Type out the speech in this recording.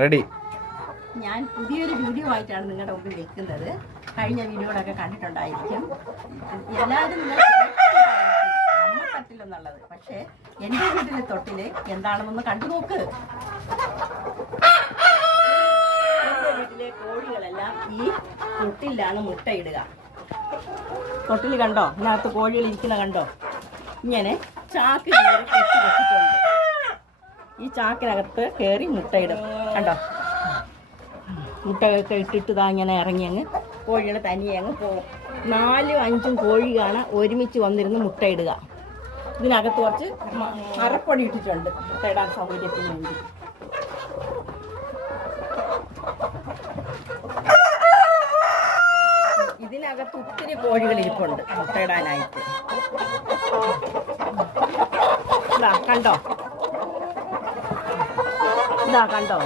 Ready. ഞാൻ പുതിയൊരു video ആയിട്ടാണ് നിങ്ങളുടെ മുമ്പിൽ നിൽക്കുന്നത്. കഴിഞ്ഞ വീഡിയോകളൊക്കെ കണ്ടിട്ടുണ്ടായിരിക്കും. എല്ലാവരും അമ്മത്തട്ടിലെന്നുള്ളത്, പക്ഷേ എൻ്റെ വീട്ടിലെ തൊട്ടില് എന്താണെന്നൊന്ന് കണ്ടു നോക്ക്. എൻ്റെ വീട്ടിലെ കോഴികളെല്ലാം ഈ തൊട്ടിലാണ് മുട്ടയിടുക. തൊട്ടിൽ കണ്ടോ, ഇതിനകത്ത് കോഴികൾ ഇരിക്കുന്ന കണ്ടോ? ഇങ്ങനെ ചാക്ക് കയറി കെട്ടി വെച്ചിട്ടുണ്ട്. ഈ ചാക്കിനകത്ത് കയറി മുട്ടയിടും കണ്ടോ. മുട്ടയൊക്കെ ഇട്ടിട്ട് ഇങ്ങനെ ഇറങ്ങി അങ്ങ് കോഴികൾ തനിയെ അങ്ങ് പോകും. 4-5 കോഴിയാണ് ഒരുമിച്ച് വന്നിരുന്ന് മുട്ടയിടുക. ഇതിനകത്ത് കുറച്ച് അരപ്പൊടി ഇട്ടിട്ടുണ്ട് മുട്ടയിടാൻ സൗകര്യത്തിന് വേണ്ടി. ഇതിനകത്ത് ഒത്തിരി കോഴികൾ ഇരിപ്പുണ്ട് മുട്ടയിടാനായിട്ട്. ഇതാ കണ്ടോ, ഇതാ കണ്ടോ.